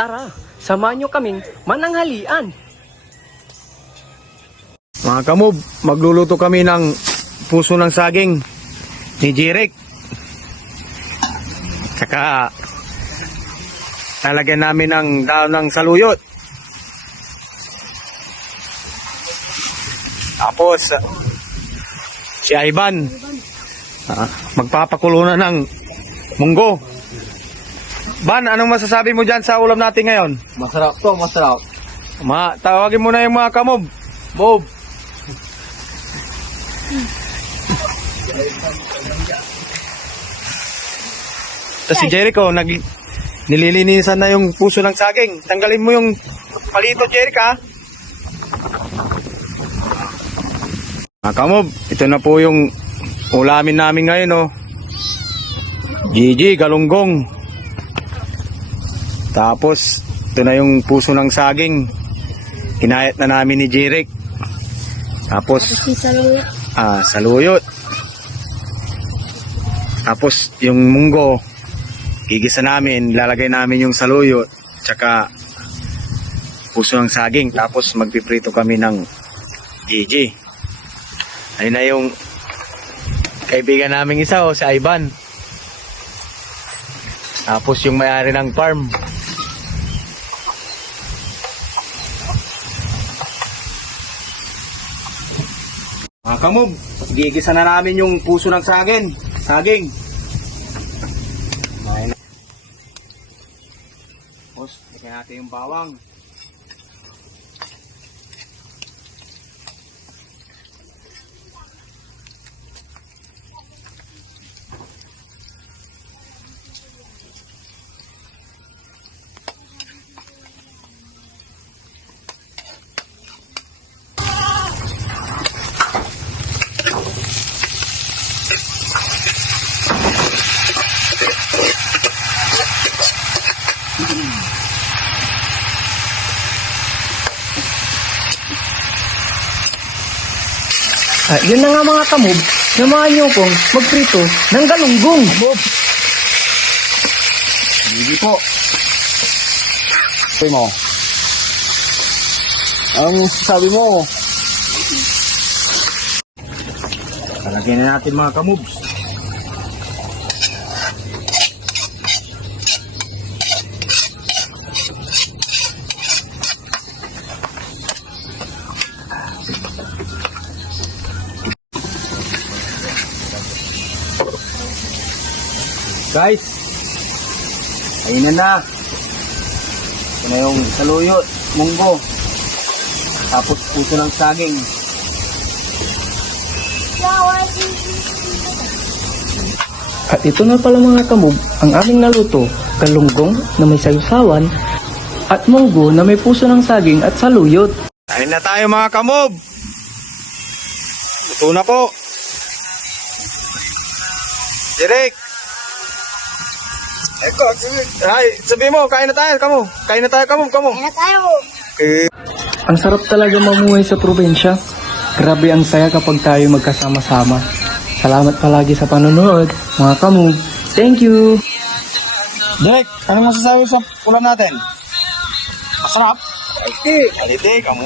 Tara, samahan nyo kaming mananghalian. Mga kamob, magluluto kami ng puso ng saging ni Jeric. Saka lalagyan namin ng daon ng saluyot. Tapos si Ivan magpapakulo na ng munggo. Ban, anong masasabi mo dyan sa ulam natin ngayon? Masarap to, masarap. Tawagin mo na yung mga kamob. Bob. Tapos si Jericho, nililinisan na yung puso ng saging. Tanggalin mo yung palito, Jericho. Mga kamob, ito na po yung ulamin namin ngayon, oh. Gigi, galunggong. Tapos, ito na yung puso ng saging. Hinayat na namin ni Jeric. Tapos, saluyot. Tapos, yung munggo, gigisa namin, lalagay namin yung saluyot, tsaka puso ng saging. Tapos, magpiprito kami ng Gigi. Ayun na yung kaibigan namin isa, si Ivan. Tapos, yung may-ari ng farm. Mga kamob, gigisa na namin yung puso ng saging. Tapos, lagyan natin yung bawang. Yun na nga mga kamob, samahan nyo kong magprito ng galunggong. Hindi po. Sabi mo. Anong sabi mo? Talagyan na natin mga kamobs. Guys, ayun na. Ito na yung saluyot, munggo, tapos puso ng saging. At ito na pala mga kamob, ang aming naluto, galunggong na may sayusawan at munggo na may puso ng saging at saluyot. Ayun na tayo mga kamob. Luto na po. Jeric. Sabi mo, kain na tayo, kamo. Kain na tayo, kamo. Kaya tayo. Ang sarap talaga mamuhay sa probinsya. Grabe ang saya kapag tayo magkasama-sama. Salamat palagi sa panonood, mga kamob. Thank you! Jeric, ano masasabi sa ulam natin? Masarap? Quality, kamo.